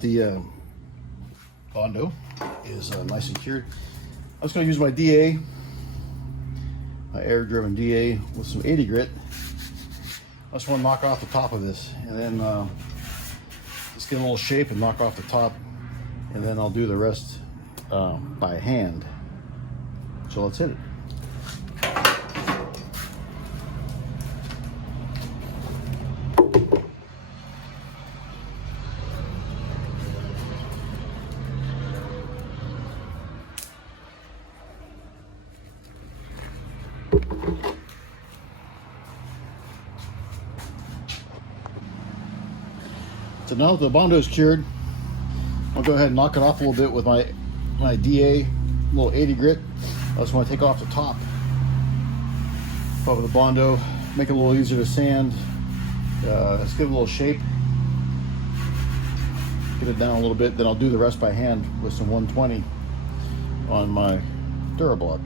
The Bondo is nice and cured. I was going to use my DA, my air-driven DA with some 80 grit. I just want to knock off the top of this, and then just get a little shape and knock off the top, and then I'll do the rest by hand. So let's hit it. So now that the Bondo is cured, I'll go ahead and knock it off a little bit with my DA, little 80 grit. I just want to take off the top of the Bondo, make it a little easier to sand. Let's give it a little shape, get it down a little bit. Then I'll do the rest by hand with some 120 on my Durablock.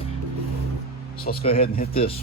So let's go ahead and hit this.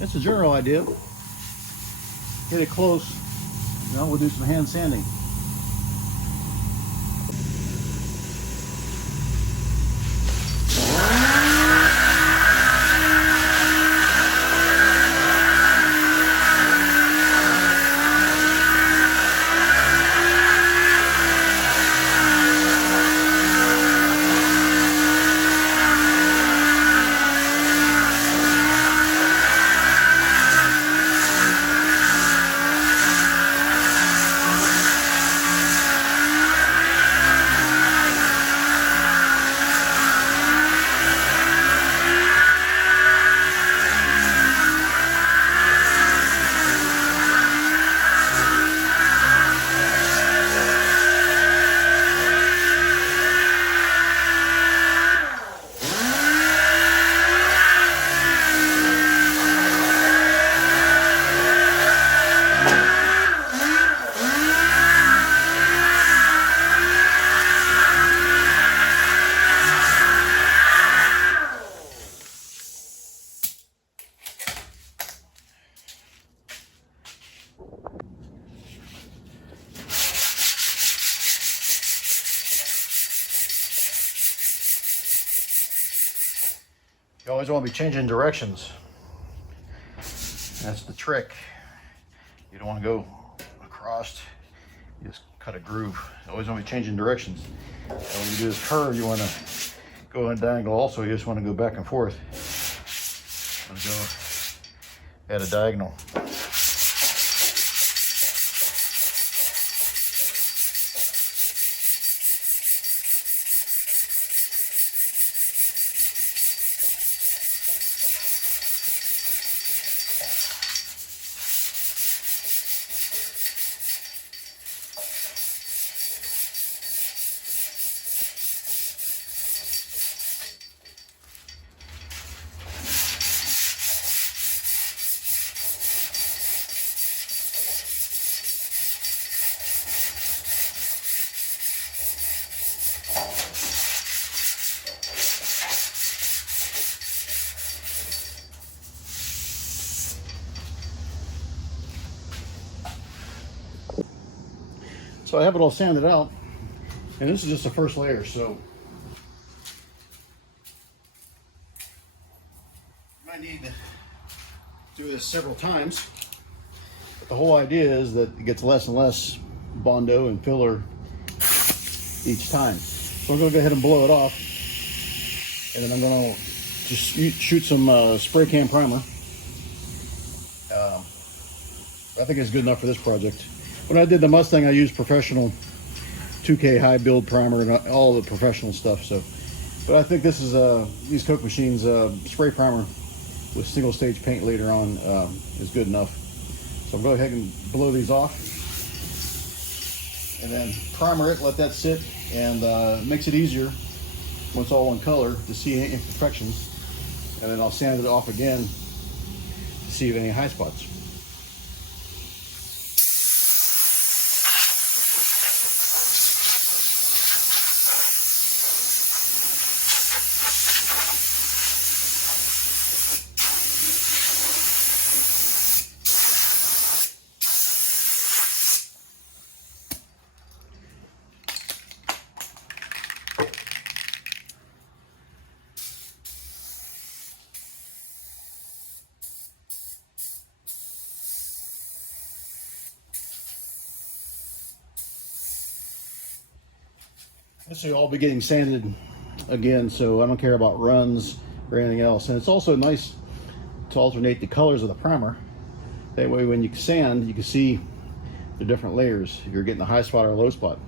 That's a general idea. Hit it close. Now we'll do some hand sanding. You always want to be changing directions. That's the trick. You don't want to go across. You just cut a groove. You always want to be changing directions. And when you do this curve, you want to go in a diagonal also. You just want to go back and forth. You want to go at a diagonal. So I have it all sanded out, and this is just the first layer, so you might need to do this several times. But the whole idea is that it gets less and less Bondo and filler each time. So I'm going to go ahead and blow it off, and then I'm going to just shoot some spray can primer. I think it's good enough for this project. When I did the Mustang, I used professional 2K high build primer and all the professional stuff. So, but I think this is these Coke Machines spray primer with single stage paint later on is good enough. So I'll go ahead and blow these off, and then primer it, let that sit, and makes it easier when it's all one color to see any imperfections. And then I'll sand it off again to see if any high spots. This will all be getting sanded again, so I don't care about runs or anything else. And it's also nice to alternate the colors of the primer. That way when you sand, you can see the different layers. If you're getting a high spot or a low spot.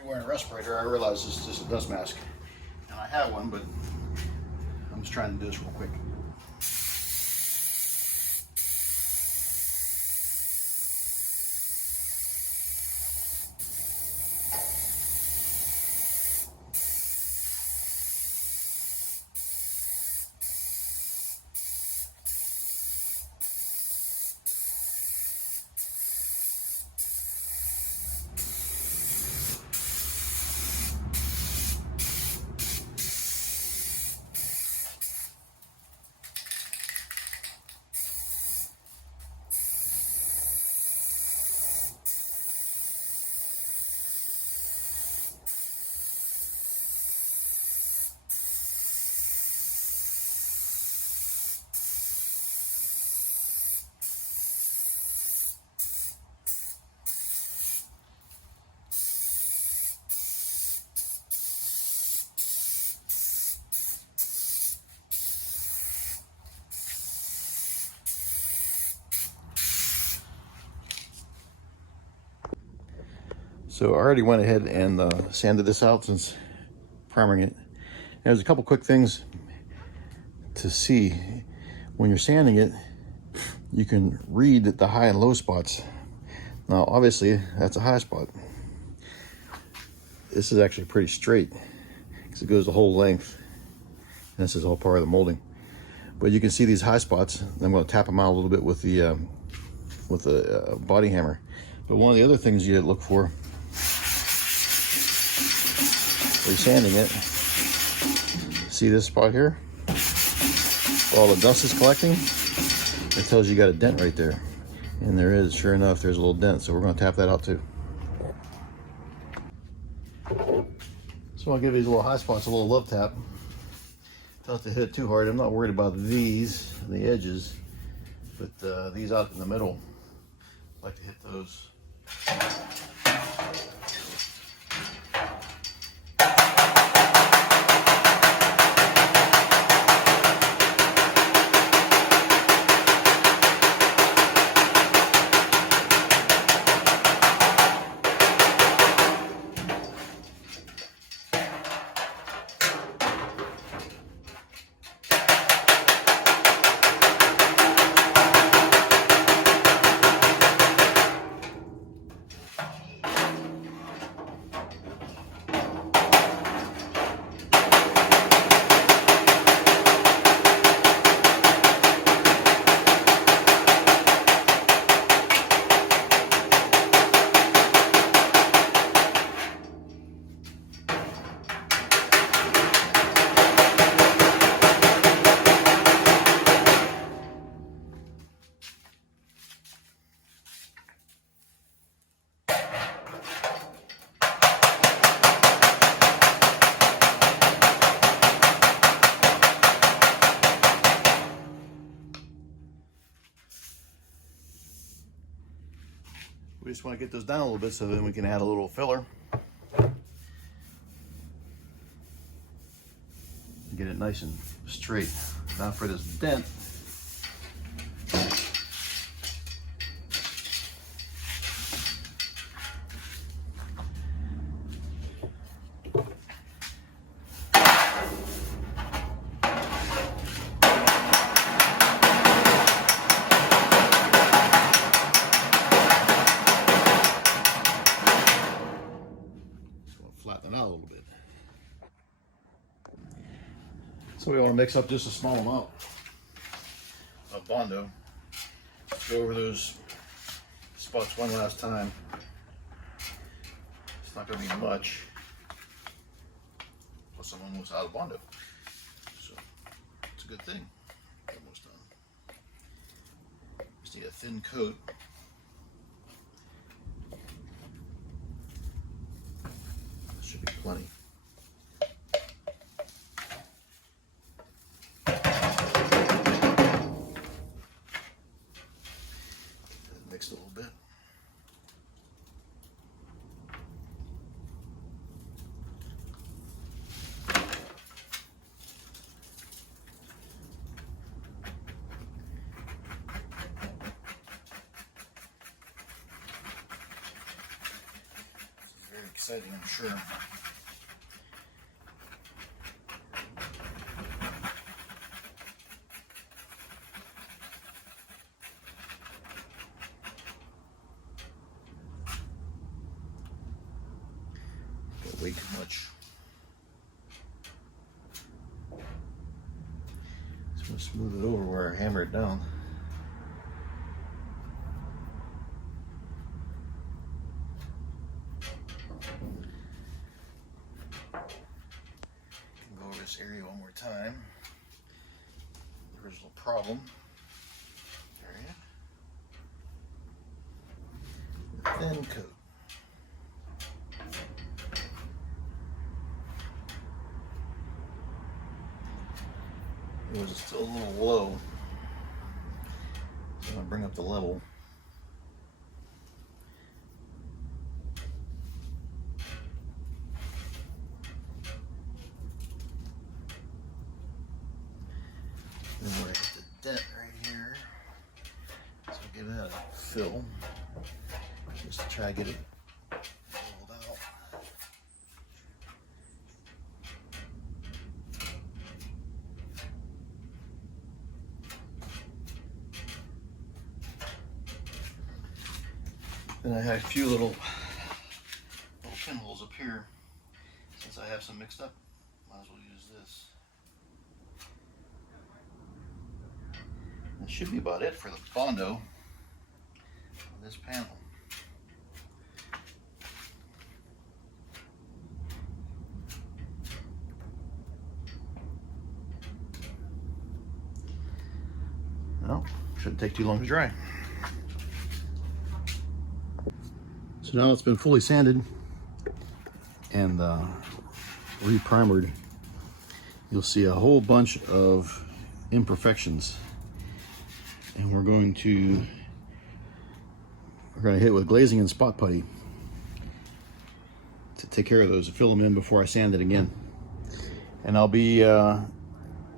Be wearing a respirator. I realize this is just a dust mask, and I have one, but I'm just trying to do this real quick. So I already went ahead and sanded this out since primering it. There's a couple quick things to see. When you're sanding it, you can read the high and low spots. Now obviously that's a high spot. This is actually pretty straight because it goes the whole length, and this is all part of the molding. But you can see these high spots. I'm going to tap them out a little bit with the body hammer. But one of the other things you look for when you're sanding it, see this spot here? All the dust is collecting. It tells you got a dent right there. And there is, sure enough, there's a little dent. So we're going to tap that out too. So I'll give these little high spots a little love tap. Don't have to hit it too hard. I'm not worried about these, the edges, but these out in the middle, I like to hit those. just want to get those down a little bit so then we can add a little filler. Get it nice and straight. Now for this dent. Flatten it out a little bit. So we want to mix up just a small amount of Bondo. Go over those spots one last time. It's not going to be much. Plus I'm almost out of Bondo. So it's a good thing. Almost done. Just need a thin coat. Should be plenty. Mixed a little bit. Very exciting, I'm sure. Way too much. Just going to smooth it over where I hammer it down. Go over this area one more time. The original problem. There you go. Thin coat. It was still a little low, so I'm going to bring up the level. Then where I hit the dent right here, so I'll give that a fill, just to try to get it filled out. Then I had a few little pinholes up here. Since I have some mixed up, might as well use this. That should be about it for the Bondo on this panel. Well, shouldn't take too long to dry. So now it's been fully sanded and re-primered. You'll see a whole bunch of imperfections, and we're going to hit it with glazing and spot putty to take care of those and fill them in before I sand it again. And I'll be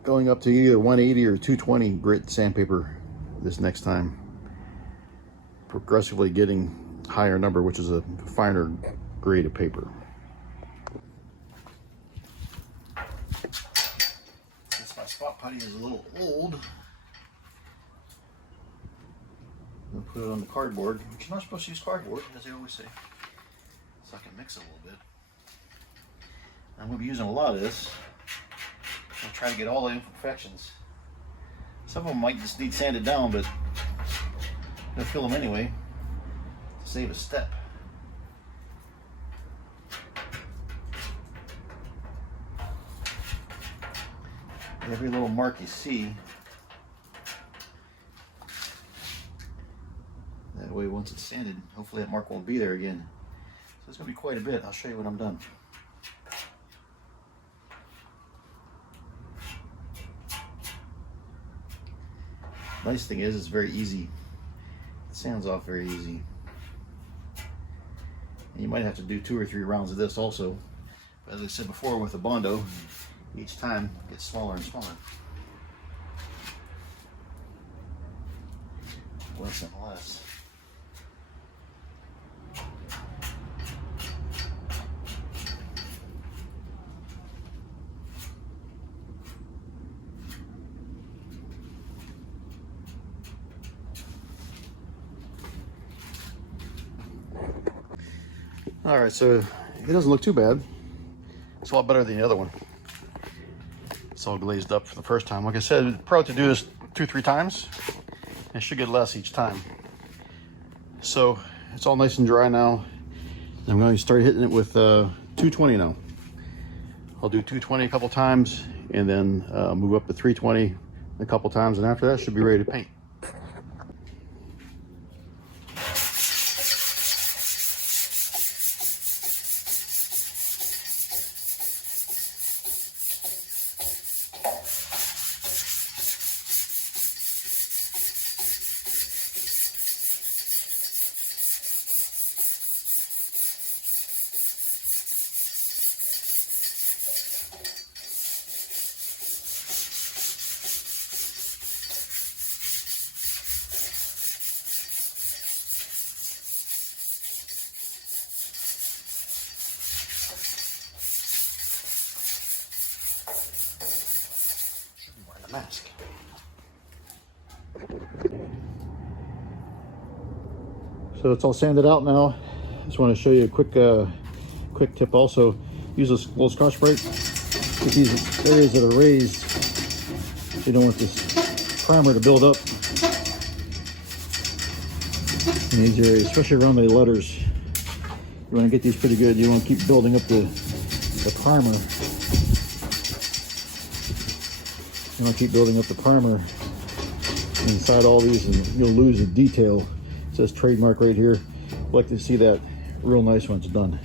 going up to either 180 or 220 grit sandpaper this next time, progressively getting higher number, which is a finer grade of paper. Since my spot putty is a little old, I'm gonna put it on the cardboard, which you're not supposed to use cardboard, as they always say, so I can mix it a little bit. I'm gonna be using a lot of this. I'll try to get all the imperfections. Some of them might just need sanded down, but I'm gonna fill them anyway. Save a step. Every little mark you see, that way once it's sanded, hopefully that mark won't be there again. So it's going to be quite a bit. I'll show you when I'm done. Nice thing is it's very easy. It sands off very easy. And you might have to do 2 or 3 rounds of this also. But as I said before, with the Vendo, each time it gets smaller and smaller. Less and less. All right, so it doesn't look too bad. It's a lot better than the other one. It's all glazed up for the first time. Like I said, probably to do this 2 or 3 times. It should get less each time. So it's all nice and dry now. I'm going to start hitting it with 220 now. I'll do 220 a couple times and then move up to 320 a couple times, and after that should be ready to paint. Mask. So it's all sanded out now. Just want to show you a quick tip also. Use a little Scotch-Brite. With these areas that are raised, you don't want this primer to build up in these areas, especially around the letters. You want to get these pretty good. You want to keep building up the primer. You want to keep building up the primer inside all these, and you'll lose the detail. It says trademark right here. I'd like to see that real nice when it's done.